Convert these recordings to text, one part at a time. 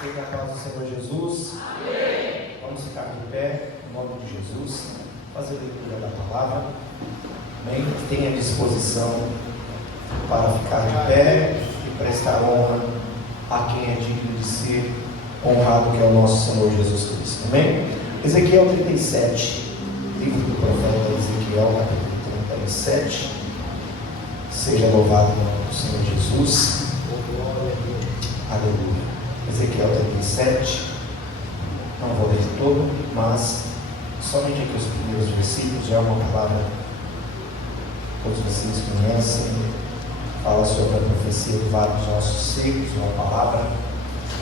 Seja a paz do Senhor Jesus. Amém. Vamos ficar de pé, em nome de Jesus, fazer a leitura da palavra. Amém. Tenha disposição para ficar de pé e prestar honra a quem é digno de ser honrado, que é o nosso Senhor Jesus Cristo. Amém. Ezequiel 37, livro do profeta Ezequiel, capítulo 37. Seja louvado o nome do Senhor Jesus. Aleluia. Ezequiel 37, não vou ler todo, mas somente aqui os primeiros versículos. Já é uma palavra que todos vocês conhecem, fala sobre a profecia do vale dos ossos secos, uma palavra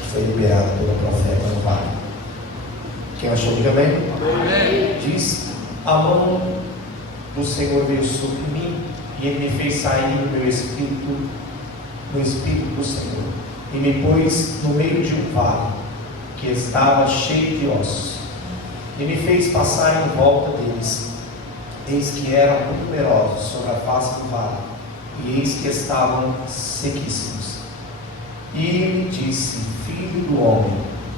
que foi liberada pelo profeta no vale. Quem achou, diga amém? Amém. Diz: a mão do Senhor veio sobre mim, e Ele me fez sair do meu espírito, no espírito do Senhor, e me pôs no meio de um vale que estava cheio de ossos, e me fez passar em volta deles. Eis que eram numerosos sobre a face do vale, e eis que estavam sequíssimos. E me disse: filho do homem,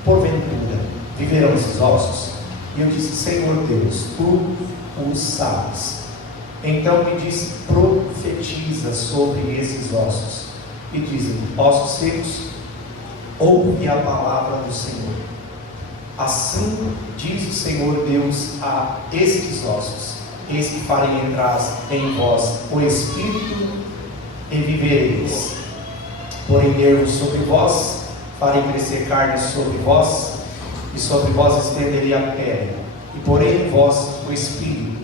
porventura viverão esses ossos? E eu disse: Senhor Deus, tu os sabes. Então me disse: profetiza sobre esses ossos, e dizem: ossos secos, ouve a palavra do Senhor. Assim diz o Senhor Deus a estes ossos: eis que farei entrar em vós o Espírito, e vivereis. Porém nervos sobre vós, farei crescer carne sobre vós, e sobre vós estenderei a pele, e porei em vós o Espírito,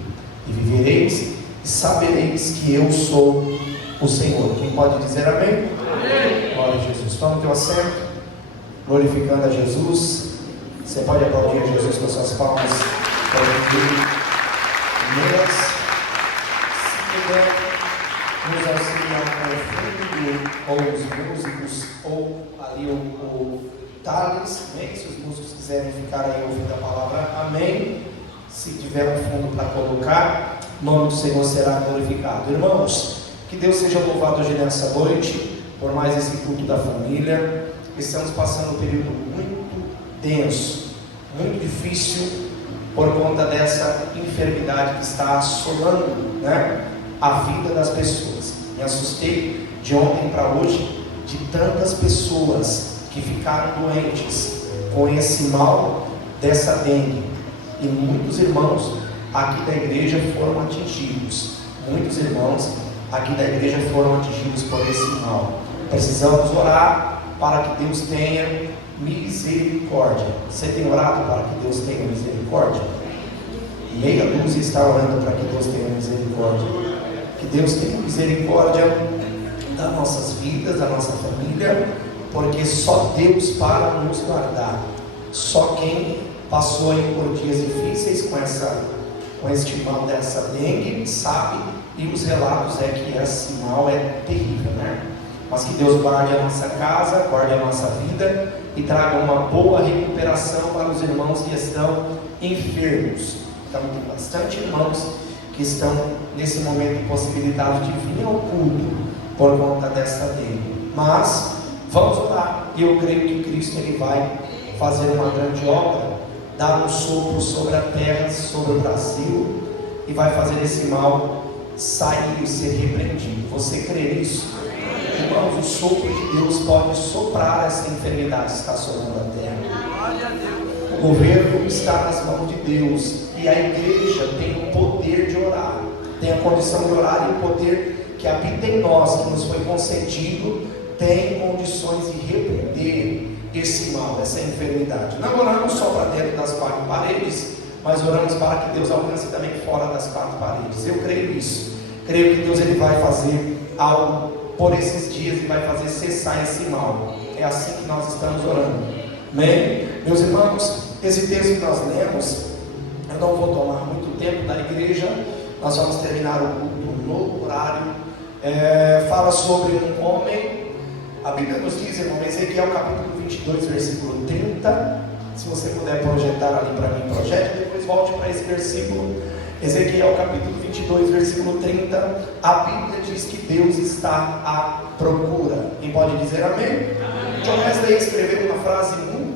e vivereis, e sabereis que eu sou o Senhor. Quem pode dizer amém? Amém. Glória a Jesus. Toma o teu assento, glorificando a Jesus. Você pode aplaudir a Jesus com as suas palmas para ele. Se puder nos auxiliar com o fundo, ou os músicos, ou ali o Thales, amém? Se os músicos quiserem ficar aí ouvindo a palavra, amém. Se tiver um fundo para colocar, o nome do Senhor será glorificado. Irmãos, que Deus seja louvado hoje nessa noite, por mais esse culto da família. Estamos passando um período muito denso, muito difícil, por conta dessa enfermidade que está assolando, a vida das pessoas. Me assustei de ontem para hoje, de tantas pessoas que ficaram doentes com esse mal dessa dengue. E muitos irmãos aqui da igreja foram atingidos. Muitos irmãos aqui da igreja foram atingidos por esse mal. Precisamos orar para que Deus tenha misericórdia. Você tem orado para que Deus tenha misericórdia? Meia dúzia está orando para que Deus tenha misericórdia. Que Deus tenha misericórdia das nossas vidas, da nossa família, porque só Deus para nos guardar. Só quem passou aí por dias difíceis com este mal dessa dengue sabe, e os relatos é que esse mal é terrível, Mas que Deus guarde a nossa casa, guarde a nossa vida e traga uma boa recuperação para os irmãos que estão enfermos. Então tem bastante irmãos que estão nesse momento impossibilitados de vir ao culto por conta dessa dengue. Mas vamos orar, e eu creio que Cristo ele vai fazer uma grande obra, dar um sopro sobre a terra, sobre o Brasil, e vai fazer esse mal sair e ser repreendido. Você crê nisso? Irmãos, o sopro de Deus pode soprar essa enfermidade que está assolando a terra. O governo está nas mãos de Deus, e a igreja tem o poder de orar, tem a condição de orar, e o poder que habita em nós, que nos foi concedido, tem condições de repreender esse mal, essa enfermidade. Não oramos só para dentro das quatro paredes, mas oramos para que Deus alcance também fora das quatro paredes. Eu creio nisso. Creio que Deus ele vai fazer algo por esses dias e vai fazer cessar esse mal. É assim que nós estamos orando. Amém? Meus irmãos, esse texto que nós lemos, eu não vou tomar muito tempo da igreja, nós vamos terminar o culto no novo horário. Fala sobre um homem. A Bíblia nos diz, irmão, Ezequiel capítulo 22, versículo 30. Se você puder projetar ali para mim, projete, depois volte para esse versículo. Ezequiel capítulo 22, versículo 30. A Bíblia diz que Deus está à procura. Quem pode dizer amém? John Wesley escreveu uma frase muito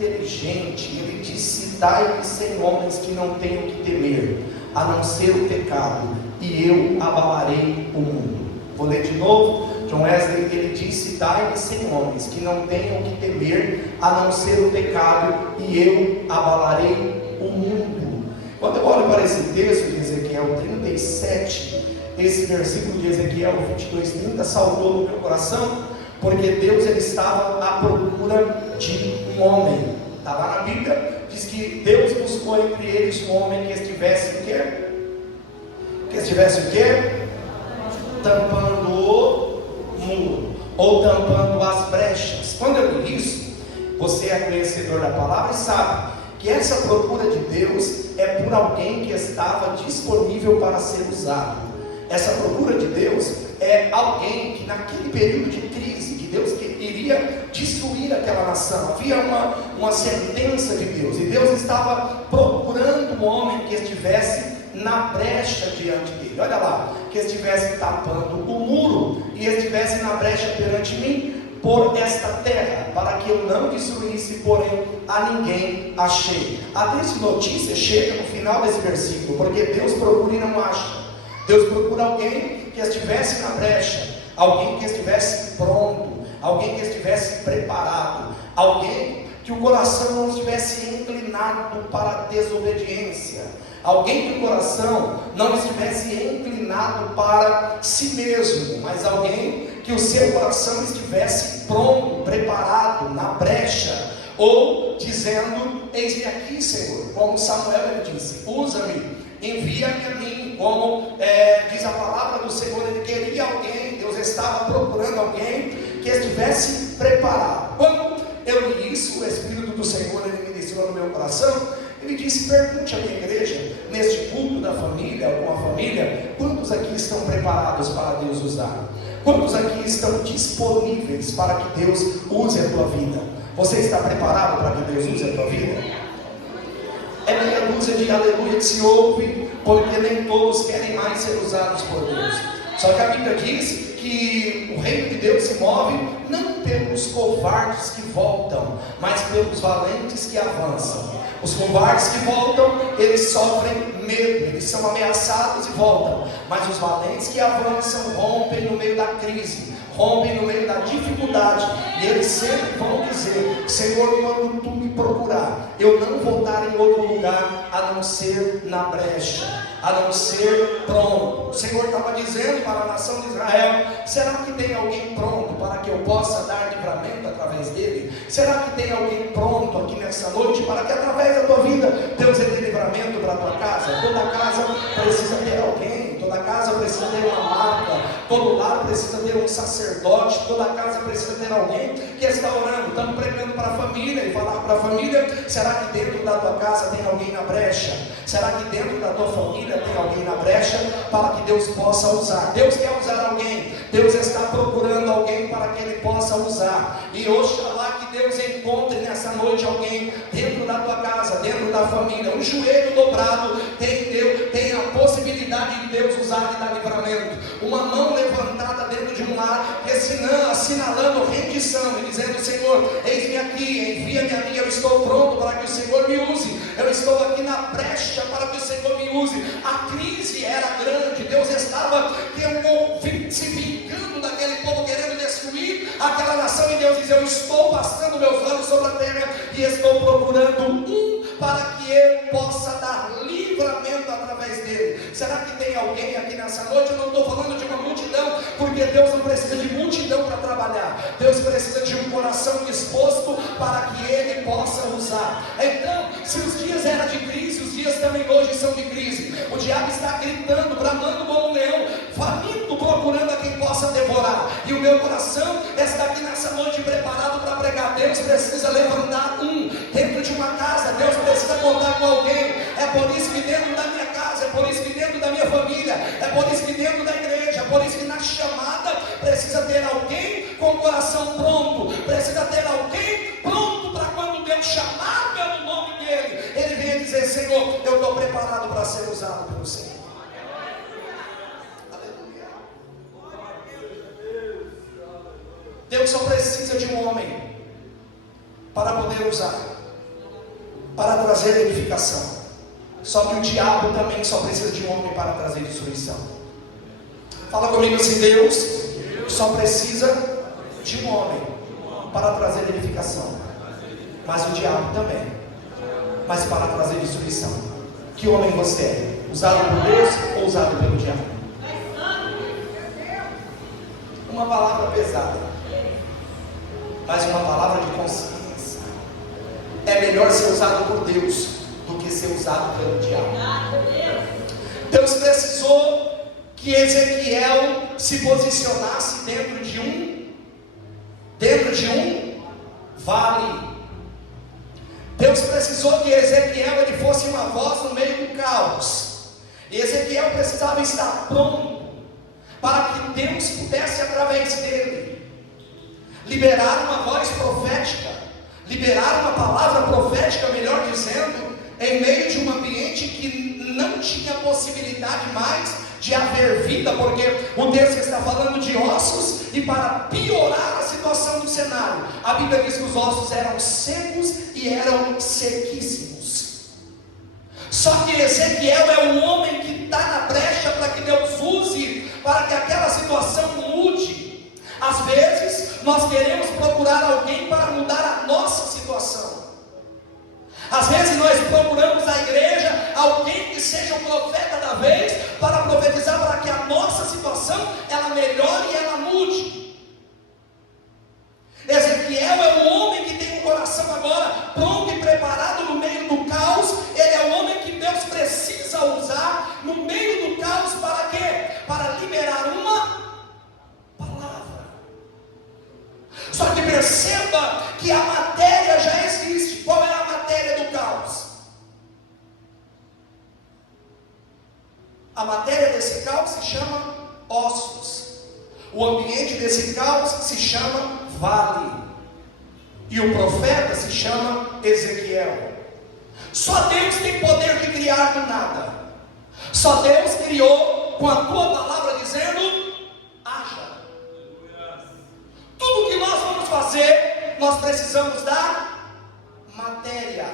inteligente. Ele disse: dai-me 100 homens que não tenham que temer, a não ser o pecado, e eu abalarei o mundo. Vou ler de novo. John Wesley, ele disse: dai-me 100 homens que não tenham que temer, a não ser o pecado, e eu abalarei o mundo. Quando eu olho para esse texto de Ezequiel 37, esse versículo de Ezequiel 22:30 saltou no meu coração, porque Deus, ele estava à procura de um homem. Está lá na Bíblia, diz que Deus buscou entre eles um homem que estivesse o quê? Que estivesse o quê? Tampando o muro, ou tampando as brechas. Quando eu li isso, você é conhecedor da palavra e sabe que essa procura de Deus é por alguém que estava disponível para ser usado. Essa procura de Deus é alguém que naquele período de crise, que Deus iria destruir aquela nação, havia uma sentença de Deus, e Deus estava procurando um homem que estivesse na brecha diante dele. Olha lá, que estivesse tapando o muro e estivesse na brecha perante mim por esta terra, para que eu não destruísse, porém a ninguém achei. A triste notícia chega no final desse versículo, porque Deus procura e não acha. Deus procura alguém que estivesse na brecha, alguém que estivesse pronto, alguém que estivesse preparado, alguém que o coração não estivesse inclinado para a desobediência, alguém que o coração não estivesse inclinado para si mesmo, mas alguém que o seu coração estivesse pronto, preparado, na brecha, ou dizendo: eis-me aqui, Senhor, como Samuel ele disse: usa-me, envia-me a mim, como diz a palavra do Senhor. Ele queria alguém, Deus estava procurando alguém que estivesse preparado. Quando eu li isso, o Espírito do Senhor ele ministrou no meu coração. Ele disse: pergunte à minha igreja, neste culto da família, alguma família, quantos aqui estão preparados para Deus usar? Quantos aqui estão disponíveis para que Deus use a tua vida? Você está preparado para que Deus use a tua vida? É meia dúzia de aleluia que se ouve, porque nem todos querem mais ser usados por Deus. Só que a Bíblia diz que o reino de Deus se move não pelos covardes que voltam, mas pelos valentes que avançam. Os covardes que voltam, eles sofrem medo, eles são ameaçados e voltam. Mas os valentes que avançam, rompem no meio da crise, rompem no meio da dificuldade, e eles sempre vão dizer: Senhor, quando tu me procurar, eu não vou estar em outro lugar a não ser na brecha, a não ser pronto. O Senhor estava dizendo para a nação de Israel: será que tem alguém pronto para que eu possa dar livramento através dele? Será que tem alguém pronto aqui nessa noite para que através da tua vida Deus dê livramento para a tua casa? Toda casa precisa ter alguém, toda casa precisa ter uma marca, todo lar precisa ter um sacerdote, toda casa precisa ter alguém que está orando. Estamos pregando para a família e falar para a família: será que dentro da tua casa tem alguém na brecha? Será que dentro da tua família tem alguém na brecha para que Deus possa usar? Deus quer usar alguém, Deus está procurando alguém para que Ele possa usar. E oxalá que Deus encontre nessa noite alguém dentro da tua casa, dentro da família, um joelho dobrado, tem a possibilidade de Deus usar e dar livramento, uma mão levantada dentro de um lar, assinalando rendição e dizendo: Senhor, eis-me aqui, envia-me a mim, eu estou pronto para que o Senhor me use, eu estou aqui na brecha para que o Senhor me use. A crise era grande, Deus estava se vingando daquele povo, querendo destruir aquela nação, e Deus diz: eu estou passando meus olhos sobre a terra e estou procurando um para que eu possa dar livramento através dele. Será que tem alguém aqui nessa noite? Eu não estou falando de uma multidão, porque Deus não precisa de multidão para trabalhar. Deus precisa de um coração disposto para que Ele possa usar. Então, se os dias eram de crise, os dias também hoje são de crise. O diabo está gritando, bramando como um leão, faminto, procurando a quem possa devorar. E o meu coração está aqui nessa noite preparado para pregar. Deus precisa levantar um dentro de uma casa. Deus precisa contar com alguém. É por isso que dentro da minha casa, é por isso que dentro da minha família, é por isso que dentro da igreja, é por isso que na chamada precisa ter alguém com o coração pronto, precisa ter alguém pronto para quando Deus chamar pelo nome dele, ele venha dizer: Senhor, eu estou preparado para ser usado pelo Senhor. Aleluia. Deus só precisa de um homem para poder usar. para trazer edificação. Só que o diabo também só precisa de um homem para trazer destruição. Fala comigo assim: Deus só precisa de um homem para trazer edificação, mas o diabo também, mas para trazer destruição. Que homem você é? Usado por Deus ou usado pelo diabo? Uma palavra pesada, mas uma palavra de consciência. É melhor ser usado por Deus do que ser usado pelo diabo. Deus precisou que Ezequiel se posicionasse dentro de um vale. Deus precisou que Ezequiel ele fosse uma voz no meio do caos. E Ezequiel precisava estar pronto para que Deus pudesse, através dele, liberar uma voz profética, liberar uma palavra profética, melhor dizendo, em meio de um ambiente que não tinha possibilidade mais de haver vida, porque o texto está falando de ossos, e para piorar a situação do cenário, a Bíblia diz que os ossos eram secos e eram sequíssimos. Só que Ezequiel é o homem que está na brecha para que Deus use, para que aquela situação mude. Às vezes nós queremos procurar alguém para mudar a nossa situação. Às vezes nós procuramos a igreja, alguém que seja o profeta da vez, para profetizar para que a nossa situação ela melhore e ela mude. Ezequiel é o homem que tem o coração agora pronto e preparado no meio do caos. Ele é o homem que Deus precisa usar no meio do caos. Para quê? Para liberar uma palavra. Só que perceba que a matéria já existe. Qual é a matéria do caos? A matéria desse caos se chama ossos. O ambiente desse caos se chama vale. E o profeta se chama Ezequiel. Só Deus tem poder de criar do nada. Só Deus criou com a tua palavra dizendo: haja. Tudo que nós vamos fazer, nós precisamos da matéria.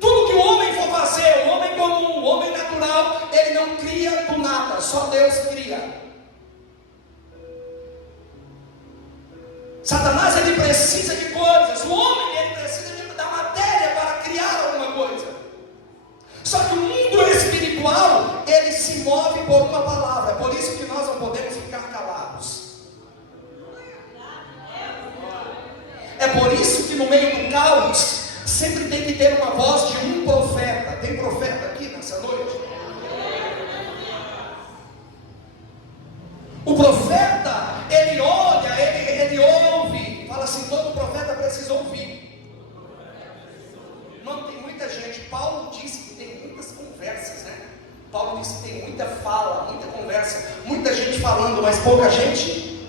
Tudo que o homem for fazer, o homem comum, o homem natural, ele não cria do nada, só Deus cria. Satanás ele precisa de coisas, o homem ele precisa da matéria para criar alguma coisa. Só que o mundo espiritual ele se move por uma palavra. Por isso que nós não podemos ficar calados. É por isso que no meio do caos sempre tem que ter uma voz de um profeta. Tem profeta aqui nessa noite? O profeta, ele olha, ele ouve. Fala assim: todo profeta precisa ouvir. Não, tem muita gente. Paulo disse que tem muitas conversas, né? Paulo disse que tem muita fala, muita conversa, muita gente falando, mas pouca gente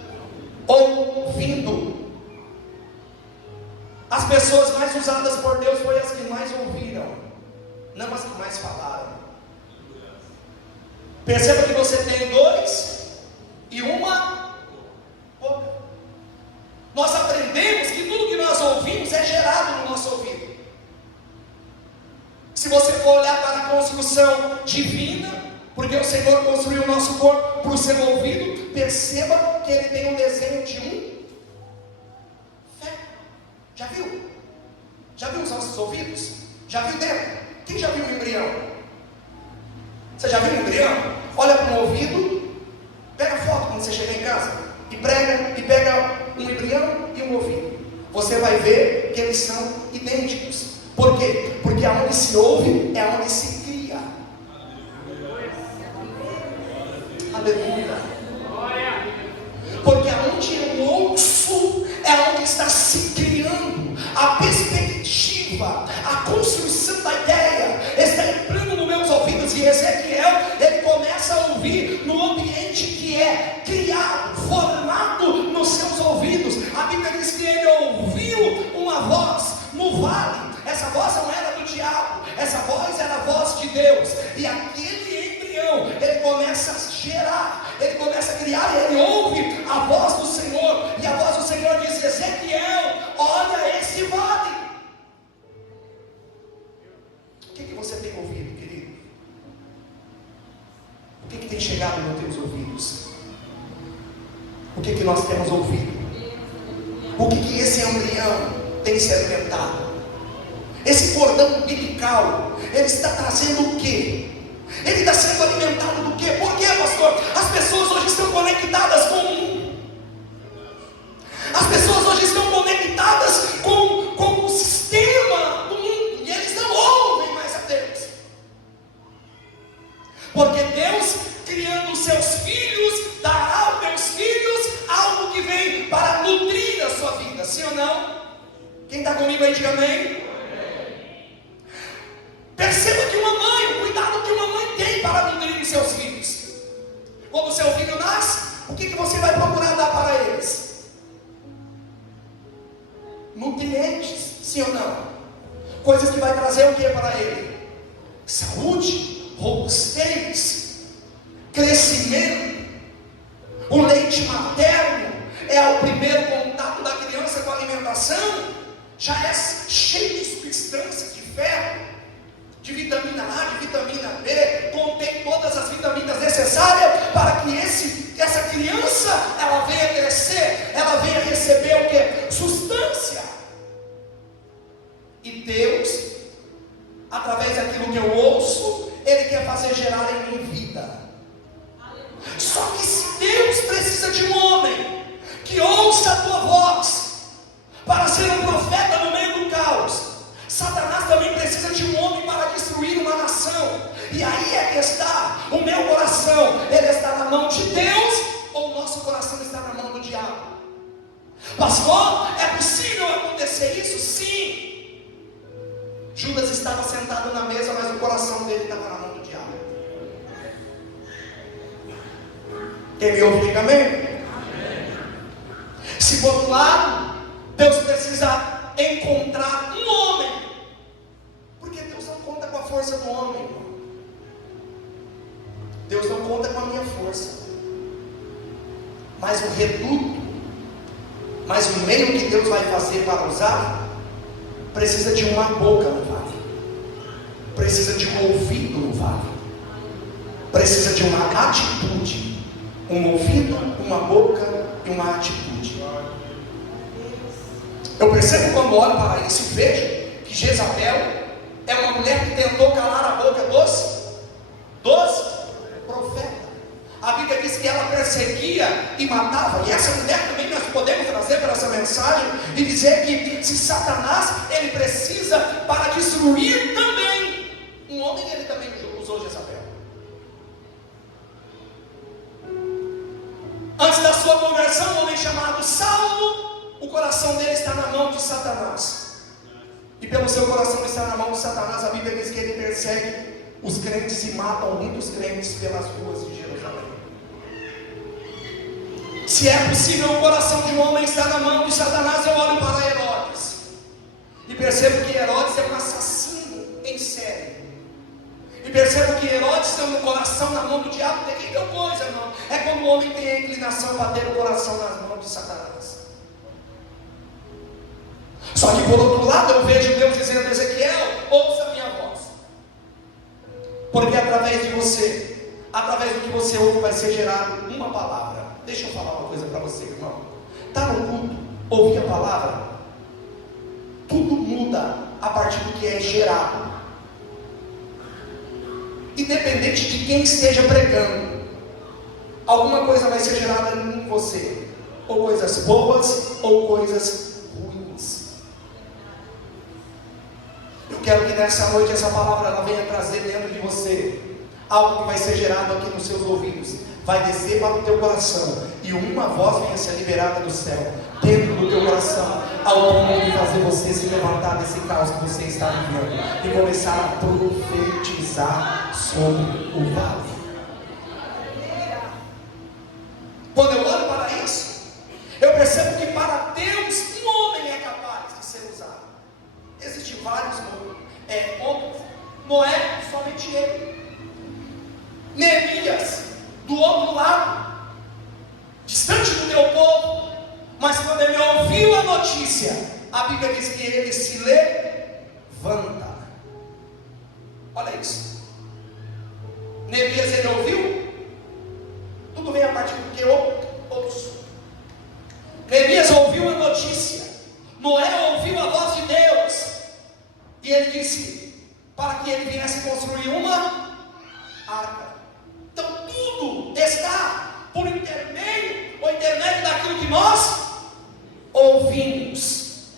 ouvindo. As pessoas mais usadas por Deus foram as que mais ouviram, não as que mais falaram. Perceba que você tem dois e uma boca. Nós aprendemos que tudo que nós ouvimos é gerado no nosso ouvido. Se você for olhar para a construção divina, porque o Senhor construiu o nosso corpo para o seu ouvido, perceba que ele tem um desenho de um feto. Já viu? Já viu os nossos ouvidos? Já viu dentro? Quem já viu um embrião? Você já viu um embrião? Olha para um ouvido, pega a foto quando você chegar em casa e pega um embrião e um ouvido. Você vai ver que eles são idênticos. Por quê? Porque aonde se ouve é onde se cria. Aleluia. Porque aonde eu ouço é onde está se criando a perspectiva, a construção da ideia está entrando nos meus ouvidos. E Ezequiel, ele começa a ouvir no ambiente que é criado, formado nos seus ouvidos. A Bíblia diz que ele ouviu uma voz no vale. Essa voz não era do diabo, essa voz era a voz de Deus. E aquele embrião, ele começa a gerar, ele começa a criar, e ele ouve a voz do Senhor. E a voz do Senhor diz: Ezequiel, olha esse vale. O que nós temos ouvido? O que esse embrião tem se alimentado? Esse cordão umbilical, ele está trazendo o quê? Ele está sendo alimentado do quê? Por quê, pastor? As pessoas hoje estão conectadas com o mundo. As pessoas hoje estão conectadas com o sistema do mundo. E eles não ouvem mais a Deus. Porque Deus, criando os seus filhos, dará aos teus filhos algo que vem para nutrir a sua vida. Sim ou não? Quem está comigo aí, diga amém. Perceba que uma mãe, o cuidado que uma mãe tem para nutrir os seus filhos. Quando o seu filho nasce, o que você vai procurar dar para eles? Nutrientes, sim ou não? Coisas que vai trazer o que para ele? Saúde, robustez, crescimento. O leite materno é o primeiro contato da criança com a alimentação. Já é cheio de substâncias, de ferro, de vitamina A, de vitamina B, contém todas as vitaminas necessárias para que essa criança, ela venha crescer, ela venha receber o que? Substância. E Deus, através daquilo que eu ouço, Ele quer fazer gerar em mim vida. Só que se Deus precisa de um homem que ouça a tua voz para ser um profeta no meio do caos, Satanás também precisa de um homem para destruir uma nação. E aí é que está o meu coração. Ele está na mão de Deus ou o nosso coração está na mão do diabo? Pastor, é possível acontecer isso? Sim. Judas estava sentado na mesa, mas o coração dele estava na mão do diabo. Quem me ouve, diga amém. Se por outro lado, Deus precisa encontrar um homem, porque Deus não conta com a força do homem. Deus não conta com a minha força, mas o reduto, mas o meio que Deus vai fazer para usar, precisa de uma boca no vale, precisa de um ouvido no vale, precisa de uma atitude, um ouvido, uma boca e uma atitude. Eu percebo quando olho para isso e vejo que Jezabel é uma mulher que tentou calar a boca dos profetas. A Bíblia diz que ela perseguia e matava. E essa mulher também nós podemos trazer para essa mensagem e dizer que se Satanás, ele precisa para destruir também um homem, ele também usou Jezabel. Antes da sua conversão, um homem chamado Saulo, o coração dele está na mão de Satanás. E pelo seu coração estar na mão de Satanás, a Bíblia diz que ele persegue os crentes e matam muitos crentes pelas ruas de Jerusalém. Se é possível o coração de um homem estar na mão de Satanás, eu olho para Herodes e percebo que Herodes é um assassino em série. E percebo que Herodes tem um coração na mão do diabo. Terrível coisa, não. É quando o homem tem a inclinação para ter o coração nas mãos de Satanás. Só que por outro lado eu vejo Deus dizendo a Ezequiel: ouça a minha voz, porque através de você, através do que você ouve, vai ser gerado uma palavra. Deixa eu falar uma coisa para você, irmão. Está no culto, ouve a palavra, tudo muda a partir do que é gerado, independente de quem esteja pregando. Alguma coisa vai ser gerada em você, ou coisas boas ou coisas ruins. Eu quero que nessa noite essa palavra ela venha trazer dentro de você algo que vai ser gerado aqui nos seus ouvidos, vai descer para o teu coração, e uma voz venha ser liberada do céu dentro do teu coração, ao ponto de fazer você se levantar desse caos que você está vivendo e começar a profetizar sobre o vale. Quando eu olho para isso, eu percebo que para Deus um homem é capaz de ser usado. Existem vários homens. Noé, somente ele. Neemias, do outro lado, distante do teu povo, mas quando ele ouviu a notícia, a Bíblia diz que ele se levanta. Olha isso. Neemias, ele ouviu, tudo vem a partir do que eu ouço. Neemias ouviu a notícia, Noé ouviu a voz de Deus, e ele disse para que ele viesse construir uma arca. Então tudo está por intermédio daquilo que nós ouvimos.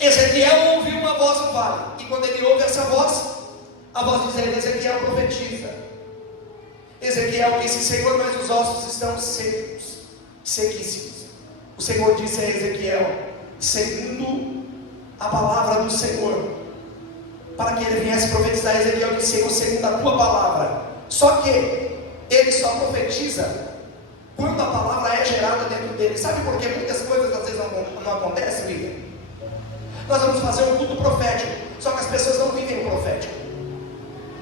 Ezequiel ouviu uma voz no vale, e quando ele ouve essa voz, a voz diz a ele: Ezequiel, profetiza. Ezequiel disse: Senhor, mas os ossos estão secos, sequíssimos. O Senhor disse a Ezequiel, segundo a palavra do Senhor, para que ele viesse profetizar. Ezequiel disse: Senhor, segundo a tua palavra. Só que ele só profetiza quando a palavra é gerada dentro dele. Sabe por que muitas coisas às vezes não acontecem, Lívia? Nós vamos fazer um culto profético, só que as pessoas não vivem o profético,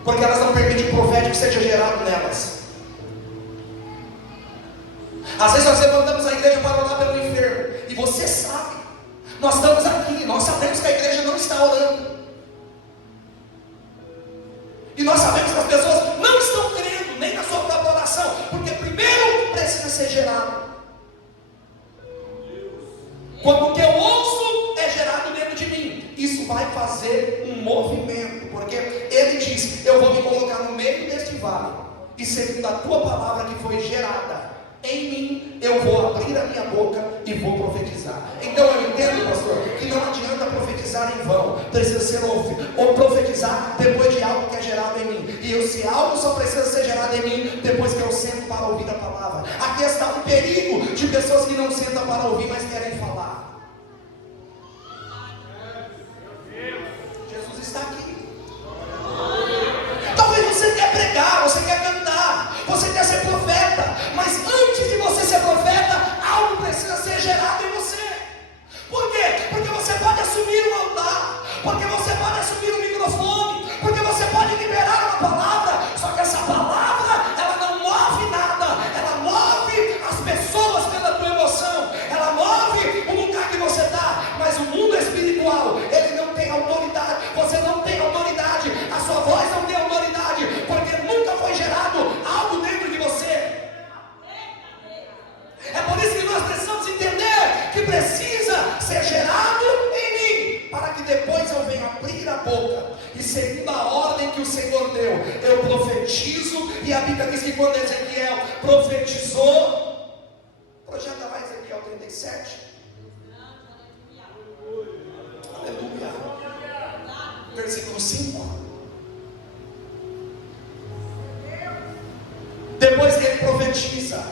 porque elas não permitem que o profético seja gerado nelas. Às vezes nós levantamos a igreja para orar pelo enfermo, e você sabe, nós estamos aqui, nós sabemos que a igreja não está orando, e nós sabemos que as pessoas não estão crendo nem na sua própria oração, porque primeiro precisa ser gerado. Quando o que eu ouço é gerado dentro de mim, isso vai fazer um movimento, porque ele diz: eu vou me colocar no meio deste vale, e segundo a tua palavra que foi gerada em mim, eu vou abrir a minha boca e vou profetizar. Então eu entendo, pastor, que não adianta profetizar em vão, precisa ser ouvido, ou profetizar depois de algo que é gerado em mim. E se algo só precisa ser gerado em mim depois que eu sento para ouvir a palavra. Aqui está o perigo de pessoas que não sentam para ouvir, mas querem falar. Jesus está aqui. Talvez você quer pregar, você quer cantar, você quer ser profeta, mas antes de você ser profeta, algo precisa ser gerado em você. Por quê? Porque você pode assumir um altar, porque você pode assumir um microfone, porque você pode liberar uma palavra, só que essa palavra, ela não move nada, ela move as pessoas pela tua emoção, ela move o lugar que você está, mas o mundo espiritual, ele não tem autoridade, você não tem autoridade, a sua voz não tem autoridade, porque nunca foi gerado algo dentro de você. É por isso que nós precisamos entender que precisa ser gerado em mim, para que depois eu venha abrir a boca, e segundo a ordem que o Senhor deu, eu profetizo. E a Bíblia diz que quando Ezequiel profetizou, projeta lá Ezequiel 37, aleluia, versículo 5. Depois que ele profetiza,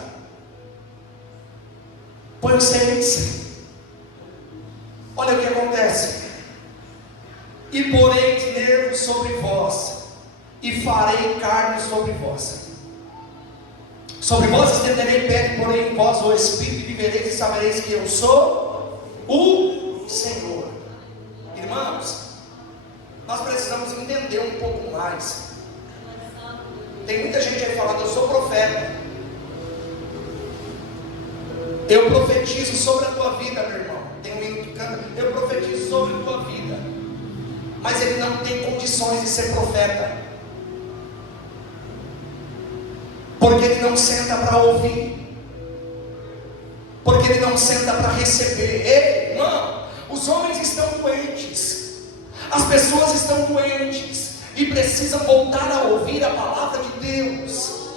põe o 6. Olha o que acontece: e porei de nervos sobre vós, e farei carne sobre vós. Sobre vós estenderei pele, porém em vós o Espírito, e vivereis e sabereis que eu sou o Senhor. Irmãos, nós precisamos entender um pouco mais. Tem muita gente aí falando: eu sou profeta, eu profetizo sobre a tua vida, meu irmão. Tem um hino que canta: eu profetizo sobre a tua vida, mas ele não tem condições de ser profeta, porque ele não senta para ouvir, porque ele não senta para receber. Ei, irmão, os homens estão doentes, as pessoas estão doentes, e precisam voltar a ouvir a palavra de Deus,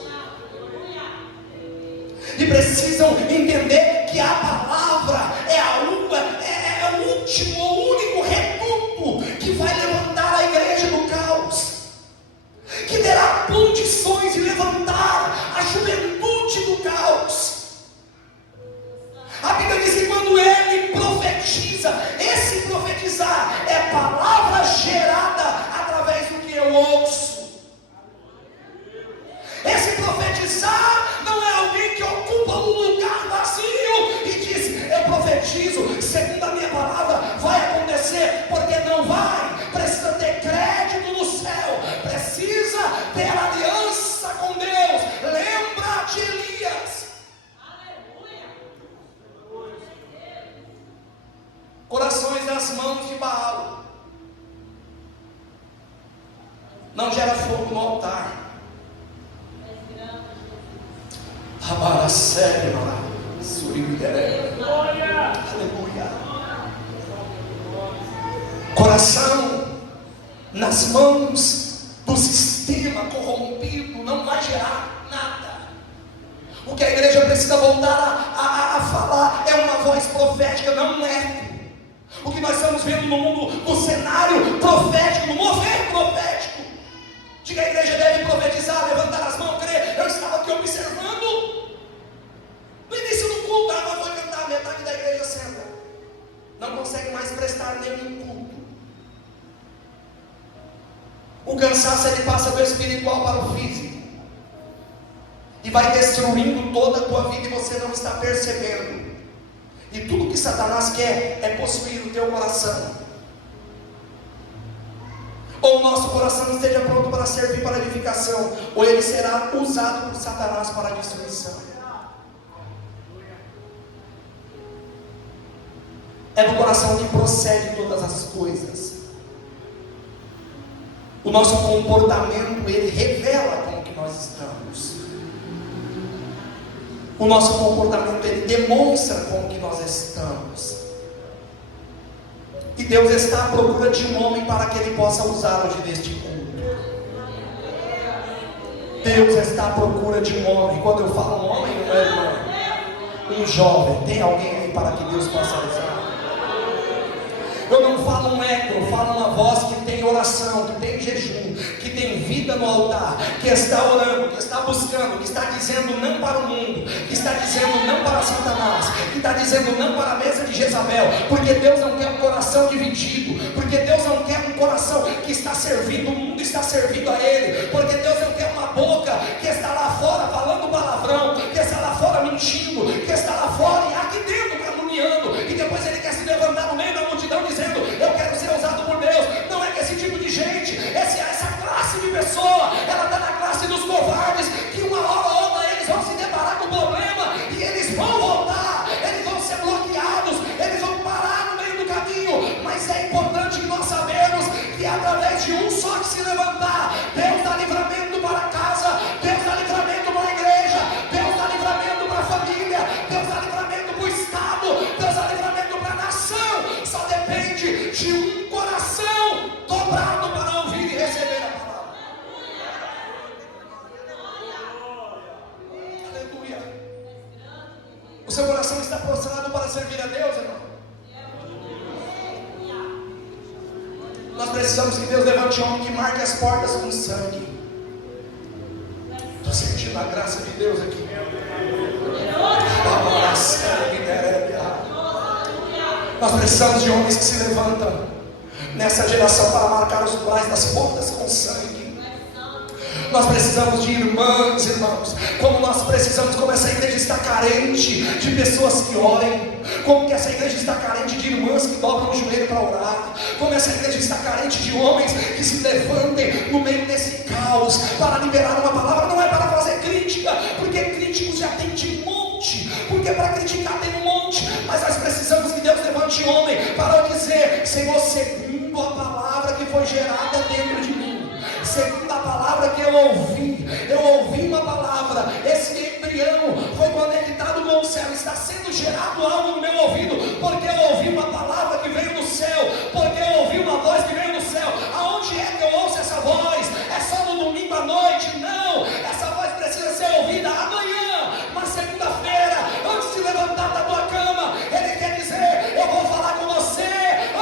e precisam entender que a palavra é o último, o único reduto que vai levantar a igreja do caos, que terá condições de levantar a juventude do caos. A Bíblia diz que quando ele profetiza, esse profetizar é palavra gerada através do que eu ouço. Esse profetizar não é alguém que ocupa um lugar vazio e diz: eu profetizo, segundo a minha palavra vai acontecer, porque não vai. Precisa ter crédito no céu, precisa ter aliança com Deus. Lembra de Elias. Aleluia. Corações nas mãos de Baal não gera fogo no altar. Abara sério, coração nas mãos do sistema corrompido não vai gerar nada. O que a igreja precisa voltar a falar é uma voz profética, não um eco. O que nós estamos vendo no mundo, no cenário profético, no mover profético, de que a igreja deve profetizar, levantar as mãos, crer. Eu estava aqui observando no início do culto, agora vai cantar, metade da igreja senta, não consegue mais prestar nenhum culto. O cansaço, ele passa do espiritual para o físico e vai destruindo toda a tua vida, e você não está percebendo. E tudo que Satanás quer é possuir o teu coração. Ou o nosso coração esteja pronto para servir para edificação, ou ele será usado por Satanás para a destruição. É do coração que procede todas as coisas. O nosso comportamento, ele revela como que nós estamos. O nosso comportamento, ele demonstra como que nós estamos. E Deus está à procura de um homem para que ele possa usar hoje neste culto. Deus está à procura de um homem. Quando eu falo um homem, não é irmão, um jovem. Tem alguém aí para que Deus possa usar? Eu não falo um eco, eu falo uma voz que tem oração, que tem jejum, que tem vida no altar, que está orando, que está buscando, que está dizendo não para o mundo, que está dizendo não para Satanás, que está dizendo não para a mesa de Jezabel, porque Deus não quer um coração dividido, porque Deus não quer um coração que está servindo, o mundo está servindo a Ele, porque Deus não quer uma boca que está lá fora falando palavrão, que está lá fora mentindo, que está lá fora e aqui dentro caluniando, e depois Ele quer se levantar no meio da multidão dizendo, eu quero ser usado por Deus. Não é que esse tipo de gente, essa classe de pessoa, ela está na classe dos covardes, que uma hora ou outra eles vão se deparar com problema, e eles vão voltar, eles vão ser bloqueados, eles vão parar no meio do caminho, mas é importante que nós sabemos que através de um só que se levantar, Deus dá livramento para a casa, Deus dá livramento para a igreja, Deus dá livramento para a família, Deus dá livramento para o Estado, Deus dá livramento para a nação. Só depende de um coração dobrado para ouvir e receber a palavra. Aleluia. O seu coração está prostrado para servir a Deus, irmão? Nós precisamos que Deus levante um homem que marque as portas com sangue. Estou sentindo a graça de Deus aqui. Nós precisamos de homens que se levantam nessa geração para marcar os umbrais das portas com sangue. Nós precisamos de irmãs, irmãos. Como nós precisamos, como essa igreja está carente de pessoas que orem, como que essa igreja está carente de irmãs que dobram o joelho para orar, como essa igreja está carente de homens que se levantem no meio desse caos para liberar uma palavra. Não é para fazer crítica, porque críticos já tem de monte, porque para criticar tem um monte, mas nós precisamos que Deus levante homem para dizer, Senhor, segundo a palavra que foi gerada dentro de mim, segundo a palavra que eu ouvi uma palavra, esse embrião foi conectado com o céu, está sendo gerado algo no meu ouvido, porque eu ouvi uma palavra que veio do céu, porque eu ouvi uma voz que veio do céu. Aonde é que eu ouço essa voz? É só no domingo à noite? Não, essa voz precisa ser ouvida amanhã, uma segunda-feira, antes de levantar da tua cama. Ele quer dizer, eu vou falar com você,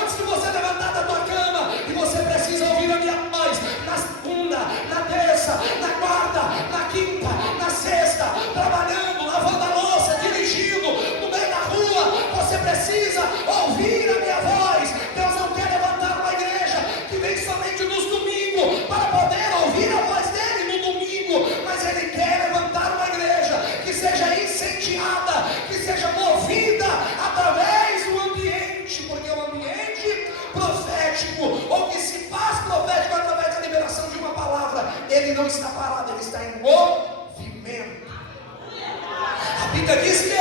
antes de você levantar da tua cama, e você precisa ouvir a minha voz, na segunda, na terça, na quarta, na quinta, na sexta, trabalhando, lavando a louça, dirigindo, no meio da rua, você precisa ouvir a minha voz. Deus não quer levantar uma igreja que vem somente nos domingos, para poder ouvir a voz dele no domingo, mas ele quer levantar uma igreja que seja incendiada, que seja movida através do ambiente, porque o ambiente profético, ou que se faz profético através da liberação de uma palavra, ele não está parado, ele está em movimento. A Bíblia diz que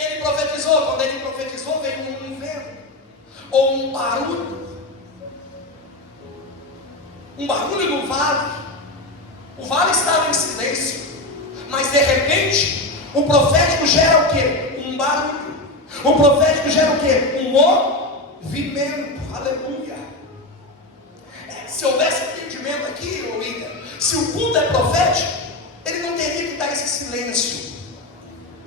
ele profetizou, quando ele profetizou veio um vento, ou um barulho no vale. O vale estava em silêncio, mas de repente o profético gera o quê? Um barulho. O profético gera o quê? Um movimento. vimento, aleluia. Se houvesse entendimento aqui, William, se o culto é profético, ele não teria que dar esse silêncio,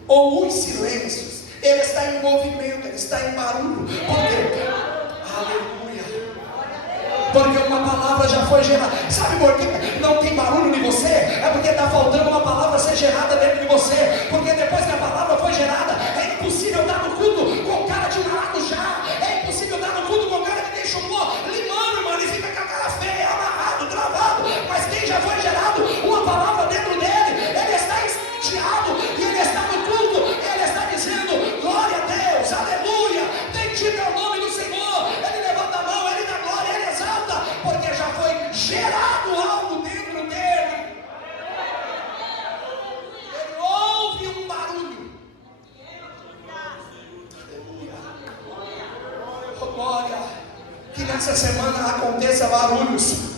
ou os silêncios. Ele está em movimento, ele está em barulho. Por quê? Aleluia. Porque uma palavra já foi gerada. Sabe por quê? Não tem barulho em você? É porque está faltando uma palavra ser gerada dentro de você. Porque depois que a palavra foi gerada, é impossível dar no culto com cara de maracujá. É impossível dar no culto com cara que tem chumbo limão, irmão. Ele fica com a cara feia, amarrado, travado. Mas quem já foi gerado uma palavra dentro dele, ele está incendiado e ele está no culto. Ele está dizendo: glória a Deus, aleluia. Bendito é o nome do Senhor. Ele levanta a mão, ele dá glória, ele exalta, porque já foi gerado algo dentro dele. Ele ouve um barulho. Aleluia. Oh, glória. Que nessa semana aconteça barulhos.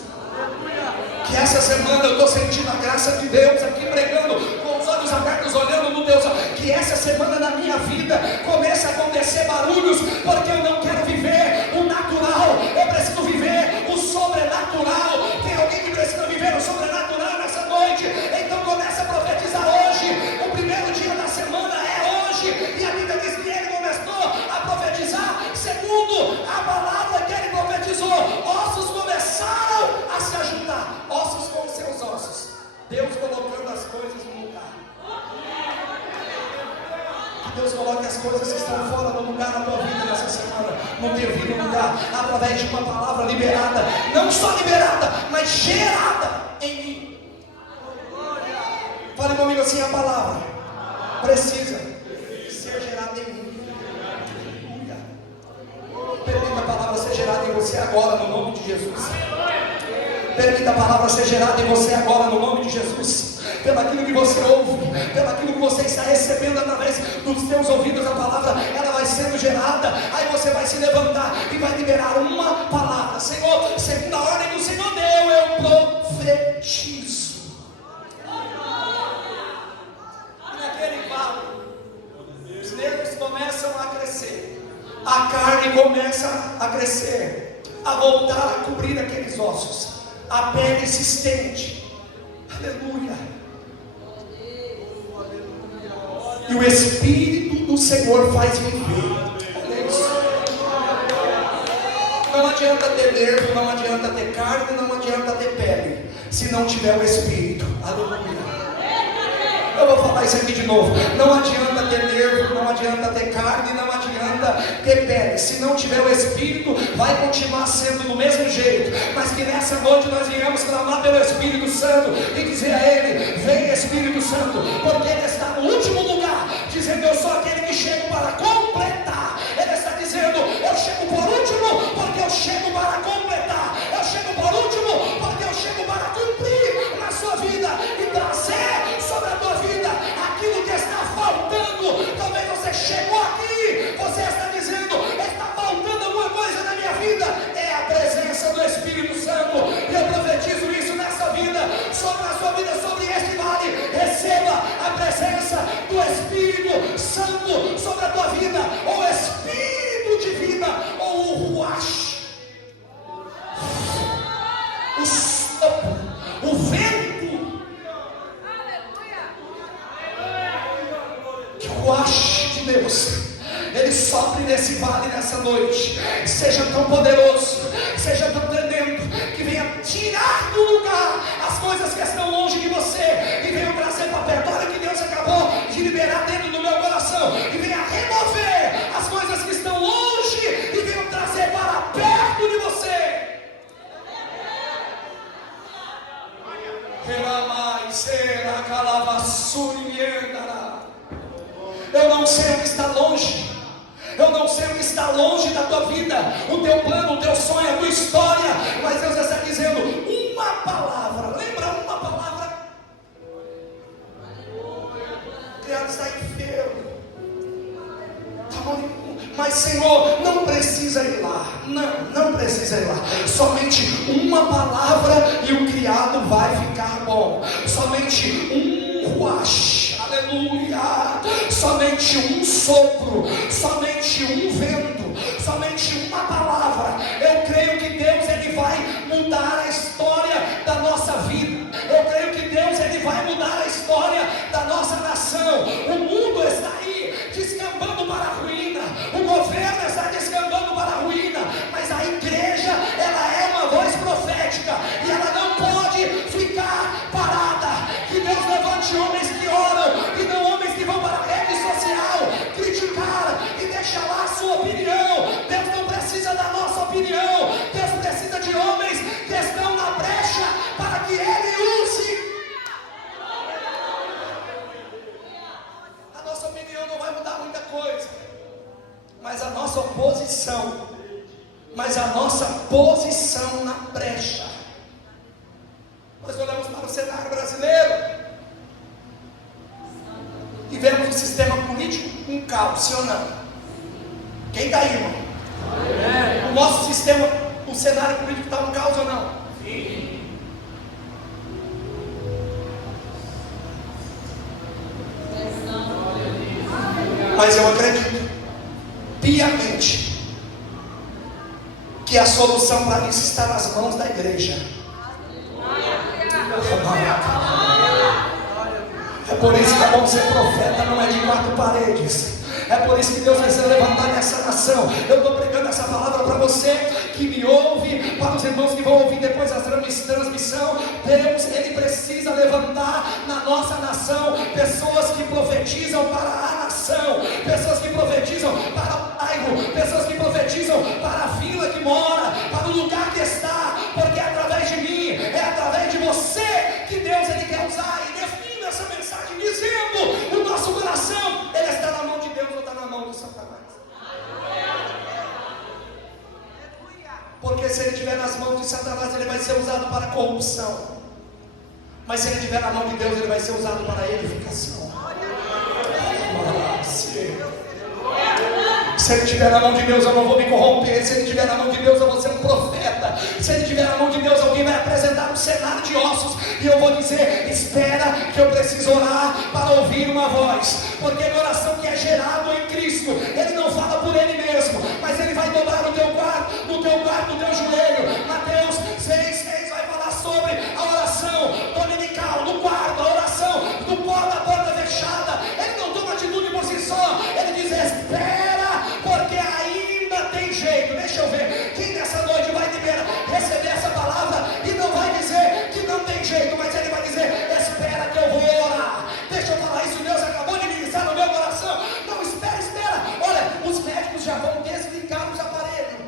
Que essa semana eu estou sentindo a graça de Deus aqui pregando, com os olhos abertos, olhando no Deus. Que essa semana na minha vida comece a acontecer barulhos, porque eu não quero viver o natural, eu preciso viver o sobrenatural. Tem alguém que precisa viver o sobrenatural nessa noite? Então comece a profetizar hoje. O primeiro dia da semana é hoje, e a Bíblia diz que ele começou a profetizar segundo a palavra que ele profetizou. Ossos começaram a se ajuntar, ossos com seus ossos, Deus colocando as coisas no lugar. Que Deus coloque as coisas que estão fora do lugar na tua vida nessa semana, no devido lugar, através de uma palavra liberada, não só liberada, mas gerada em mim. Fale comigo assim: a palavra precisa ser gerada em mim. Permita a palavra ser gerada em você agora, no nome de Jesus. Permita a palavra ser gerada em você agora, no nome de Jesus. Pelo aquilo que você ouve, pelo aquilo que você está recebendo através dos seus ouvidos, a palavra, ela vai sendo gerada. Aí você vai se levantar e vai liberar uma palavra. Senhor, segundo a ordem que o Senhor deu, eu profetizo. E naquele vale, os nervos começam a crescer, a carne começa a crescer, a voltar a cobrir aqueles ossos, a pele se estende. Aleluia. E o Espírito do Senhor faz viver. Olha isso. Não adianta ter nervo, não adianta ter carne, não adianta ter pele, se não tiver o Espírito. Aleluia. Eu vou falar isso aqui de novo. Não adianta ter nervo, não adianta ter carne, não adianta ter pele. Se não tiver o Espírito, vai continuar sendo do mesmo jeito. Mas que nessa noite nós viemos clamar pelo Espírito Santo e dizer a Ele: vem Espírito Santo, porque Ele está no último lugar, dizendo: eu sou aquele que chego para completar. Ele está dizendo: eu chego por último, porque eu chego para completar. Eu chego por último, porque eu chego para cumprir na sua vida e trazer sobre a tua vida aquilo que está faltando. Talvez você chegou aqui, você está dizendo: está faltando alguma coisa na minha vida. É a presença do Espírito Santo. E eu profetizo isso nessa vida, sobre a sua vida, sobre este vale. Receba a presença do Espírito Santo sobre a tua vida, ou Espírito de vida, ou o Ruach, o sopro, o vento. Que o Ruach de Deus, Ele sopre nesse vale nessa noite, seja tão poderoso, seja tão tremendo, que venha tirar do lugar as coisas que estão longe de você e venha trazer para perto. Olha que Deus acabou de liberar dentro do meu coração, e venha remover as coisas que estão longe e venha trazer para perto de você. Eu não sei o que está longe, eu não sei o que está longe da tua vida, o teu plano, o teu sonho, a tua história, mas Deus está dizendo: uma palavra. Lembra uma palavra? O criado está enfermo, mas Senhor, não precisa ir lá, não precisa ir lá, somente uma palavra e o criado vai ficar bom. Somente um ruach, aleluia, somente um sopro, somente um vento, somente uma palavra, eu creio que Deus ele vai mudar a história da nossa vida. Eu creio que Deus ele vai mudar a história da nossa nação. O mundo está aí descambando para a ruína, o governo está descambando para a ruína, mas a igreja ela é uma voz profética e ela não pode ficar parada. Que Deus levante homens que oram e não homens que vão para a rede social criticar e deixar lá a sua opinião. Deus não precisa da nossa opinião, Deus precisa de homens que estão na brecha para que Ele use. A nossa opinião não vai mudar muita coisa, mas a nossa posição na brecha. Nós olhamos para o cenário brasileiro e vemos um sistema político um caos, sim ou não? Quem está aí, irmão? O nosso sistema, o cenário político está um caos ou não? Sim. Mas eu acredito piamente que a solução para isso está nas mãos da igreja. É por isso que é bom ser profeta, não é de 4 paredes. É por isso que Deus vai se levantar nessa nação. Eu estou pregando essa palavra para você que me ouve, para os irmãos que vão ouvir depois da transmissão. Deus, Ele precisa levantar na nossa nação pessoas que profetizam para a nação, pessoas que profetizam para o bairro, pessoas que profetizam para a vila que mora, para o lugar que está, porque é através de mim, é através de você que Deus Ele quer usar. E defina essa mensagem dizendo: o nosso coração, ele está na mão de Deus ou está na mão de Satanás? Porque se ele estiver nas mãos de Satanás, ele vai ser usado para corrupção. Mas se ele estiver na mão de Deus, ele vai ser usado para edificação. Se ele estiver na mão de Deus, eu não vou me corromper. Se ele estiver na mão de Deus, eu vou ser um profeta. Se ele estiver na mão de Deus, alguém vai apresentar um cenário de ossos e eu vou dizer: espera que eu preciso orar para ouvir uma voz. Porque a oração que é gerado em Cristo, ele não fala por ele mesmo, mas ele vai dobrar no teu quarto, no teu joelho. Mateus 6,6 vai falar sobre a oração dominical, no quarto, a oração do porta a porta fechada. Ele não toma atitude por si só, ele diz: espera, porque ainda tem jeito. Deixa eu ver quem nessa noite vai receber essa palavra e não vai dizer que não tem jeito, mas ele vai dizer: espera que eu vou orar. Deixa eu falar isso, Deus acabou de ministrar no meu coração. Não, espera. Olha, os médicos já vão desligar os aparelhos.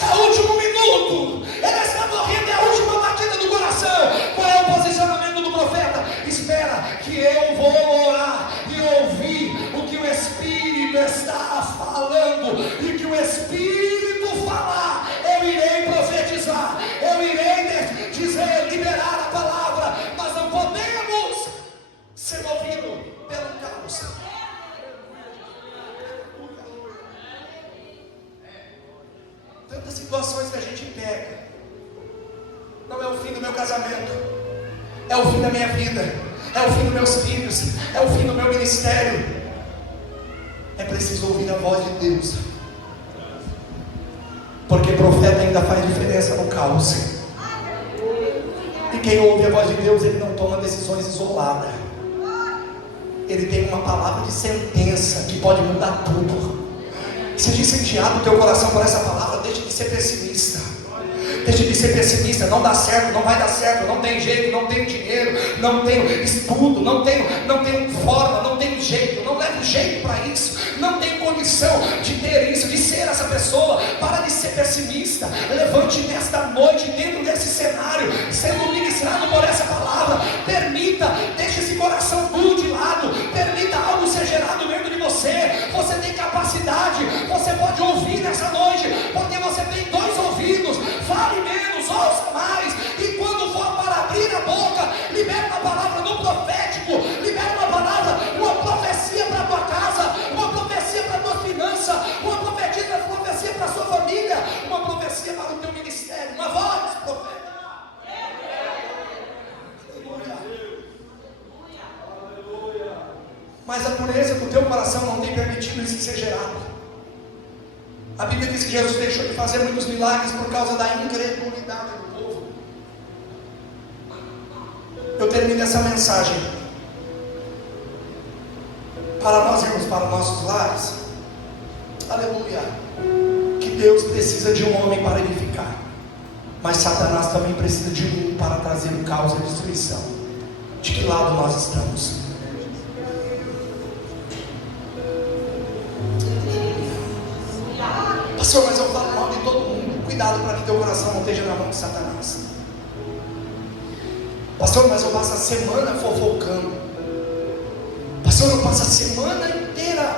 É o último minuto, ele está morrendo, é a última batida do coração. Qual é o posicionamento do profeta? Espera que eu vou orar e ouvir o que o Espírito está falando, e que o Espírito falar, eu irei profetizar, eu irei dizer, liberar a palavra. Mas não podemos ser movidos pelo caos. Tantas situações que a gente pega. Não é o fim do meu casamento, é o fim da minha vida, é o fim dos meus filhos, é o fim do meu ministério. É preciso ouvir a voz de Deus, porque profeta ainda faz diferença no caos. E quem ouve a voz de Deus, ele não toma decisões isoladas. Ele tem uma palavra de sentença que pode mudar tudo. Seja incendiado o teu coração por essa palavra. Deixa de ser pessimista. Deixa de ser pessimista. Não dá certo, não vai dar certo, não tem jeito, não tenho dinheiro, não tenho estudo, não tenho forma, não tenho jeito, não levo jeito para isso, não tenho condição de ter isso, de ser essa pessoa. Para de ser pessimista. Levante nesta noite, dentro desse cenário, sendo ministrado por essa palavra. Deixe esse coração duro de lado, permita algo ser gerado dentro de você. Você tem capacidade, você pode ouvir nessa noite, porque você tem 2 ouvidos. Fale menos, ouça mais, e quando for para abrir a boca, libere uma palavra no profético, libere uma palavra, uma profecia para a tua casa, uma profecia para a tua finança, uma profecia para a sua família, uma profecia para o teu ministério, uma voz profética. mas a pureza do teu coração não tem permitido isso que seja gerado. A Bíblia diz que Jesus deixou de fazer muitos milagres por causa da incredulidade do povo. Eu termino essa mensagem para nós irmos para os nossos lares. Aleluia. Que Deus precisa de um homem para edificar, mas Satanás também precisa de um para trazer o caos e a destruição. De que lado nós estamos? Pastor, mas eu falo mal de todo mundo. Cuidado para que teu coração não esteja na mão de Satanás. Pastor, mas eu passo a semana fofocando. Pastor, eu passo a semana inteira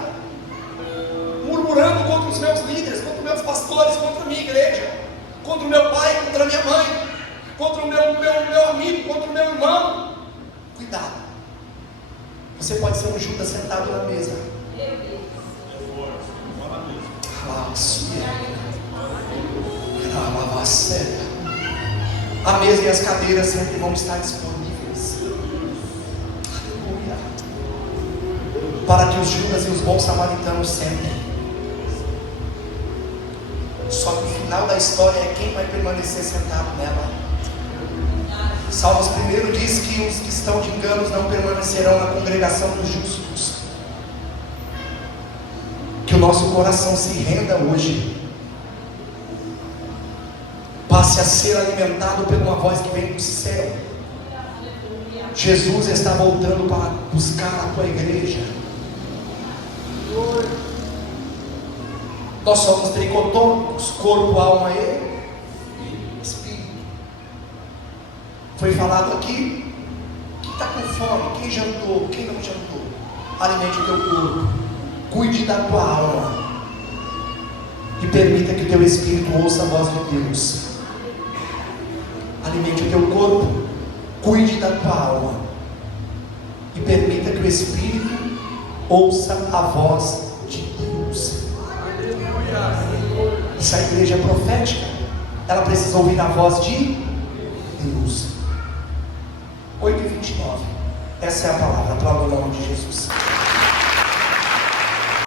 murmurando contra os meus líderes, contra os meus pastores, contra a minha igreja, contra o meu pai, contra a minha mãe, contra o meu amigo, contra o meu irmão. Cuidado. Você pode ser um Judas sentado na mesa. A mesa e as cadeiras sempre vão estar disponíveis. Aleluia. Para que os Judas e os bons samaritanos sentem. Só que o final da história é quem vai permanecer sentado nela. Salmos 1 diz que os que estão de enganos não permanecerão na congregação dos justos. Que o nosso coração se renda hoje, passe a ser alimentado por uma voz que vem do céu. Jesus está voltando para buscar a tua igreja. Nós somos tricotômicos, corpo, alma e espírito. Foi falado aqui, quem está com fome, quem jantou, quem não jantou, alimente o teu corpo, cuide da tua alma e permita que o teu espírito ouça a voz de Deus. Alimente o teu corpo, cuide da tua alma e permita que o espírito ouça a voz de Deus. Essa igreja é profética, ela precisa ouvir a voz de Deus. 8h29, essa é a palavra. Aplauda o nome de Jesus.